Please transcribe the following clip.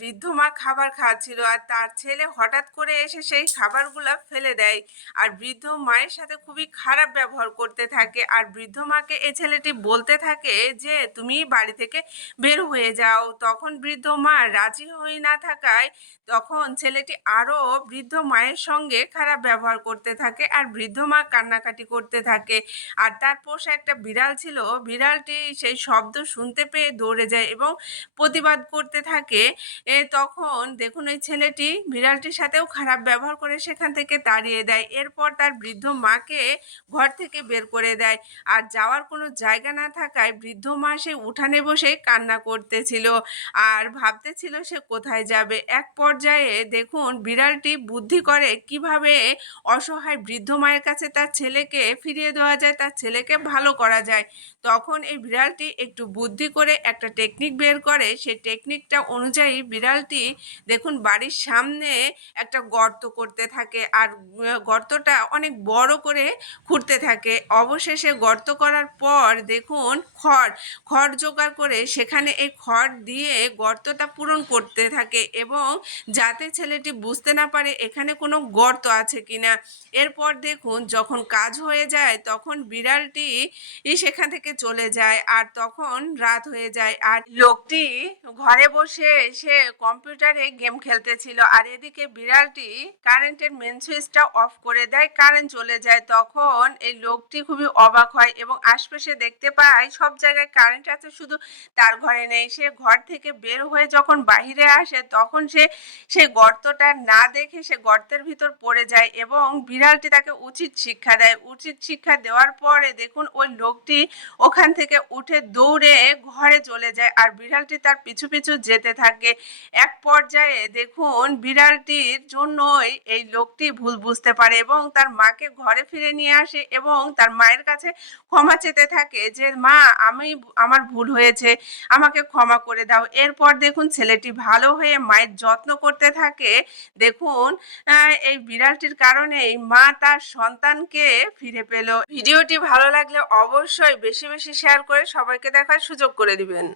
বৃদ্ধ মা খাবার খাচ্ছিল আর তার ছেলে হঠাৎ করে এসে সেই খাবারগুলা ফেলে দেয় আর বৃদ্ধ মায়ের সাথে খুবই খারাপ ব্যবহার করতে থাকে আর বৃদ্ধ মাকে এই ছেলেটি বলতে থাকে যে তুমি বাড়ি থেকে বের হয়ে যাও। তখন বৃদ্ধ মা রাজি হয়ে না থাকায় তখন ছেলেটি আরো বৃদ্ধ মায়ের সঙ্গে খারাপ ব্যবহার করতে থাকে আর বৃদ্ধ মা কান্নাকাটি করতে থাকে। আর তার পোষা একটা বিড়াল ছিল, বিড়ালটি সেই শব্দ শুনতে পেয়ে দৌড়ে যায় এবং প্রতিবাদ করতে থাকে। তখন দেখুন ওই ছেলেটি বিড়ালটির সাথেও খারাপ ব্যবহার করে সেখান থেকে তাড়িয়ে দেয়। এরপর তার বৃদ্ধ মাকে ঘর থেকে বের করে দেয় আর যাওয়ার কোনো জায়গা না থাকায় বৃদ্ধ মা সে উঠানে বসে কান্না করতেছিল আর ভাবতেছিল সে কোথায় যাবে। এক পর্যায়ে দেখুন বিড়ালটি বুদ্ধি করে কিভাবে অসহায় বৃদ্ধ মায়ের কাছে তার ছেলেকে ফিরিয়ে দেওয়া যায়, তার ছেলেকে ভালো করা যায়। তখন এই বিড়ালটি একটু বুদ্ধি করে একটা টেকনিক বের করে। সেই টেকনিকটা অনুযায়ী বিড়ালটি দেখুন বাড়ির সামনে একটা গর্ত করতে থাকে আর গর্তটা অনেক বড় করে খুঁড়তে থাকে। অবশেষে গর্ত করার পর দেখুন খড় জোগাড় করে সেখানে এই খড় দিয়ে গর্তটা পূরণ করতে থাকে এবং যাতে ছেলেটি বুঝতে না পারে এখানে কোনো গর্ত আছে কিনা। এরপর দেখুন যখন কাজ হয়ে যায় তখন বিড়ালটি সেখান থেকে চলে যায় আর তখন রাত হয়ে যায় আর লোকটি ঘরে বসে সে কম্পিউটারে গেম খেলতেছিল আর এদিকে বিড়ালটি কারেন্টের মেন সুইচটা অফ করে দেয়, কারেন্ট চলে যায়। তখন এই লোকটি খুবই অবাক হয় এবং আশপাশে দেখতে পায় সব জায়গায় কারেন্ট আছে, শুধু তার ঘরে নেই। সে ঘর থেকে বের হয়ে যখন বাহিরে আসে তখন সে গর্তটা না দেখে সে গর্তের ভিতর পড়ে যায় এবং বিড়ালটি তাকে উচিত শিক্ষা দেয়। উচিত শিক্ষা দেওয়ার পরে দেখুন ওই লোকটি ওখান থেকে উঠে দৌড়ে ঘরে চলে যায় আর বিড়ালটি তার পিছু পিছু যেতে থাকে। এক পর্যায়ে দেখুন বিড়ালটির জন্যই এই লোকটি ভুল বুঝতে পারে এবং তার মাকে ঘরে ফিরে নিয়ে আসে এবং তার মায়ের কাছে ক্ষমা চেতে থাকে যে মা আমার ভুল হয়েছে, আমাকে ক্ষমা করে দাও। এরপর দেখুন ছেলেটি ভালো হয়ে মায়ের যত্ন করতে থাকে। দেখুন এই বিড়ালটির কারণেই মা তার সন্তানকে ফিরে পেল। ভিডিওটি ভালো লাগলে অবশ্যই বেশি বেশি শেয়ার করে সবাইকে দেখার সুযোগ করে দিবেন।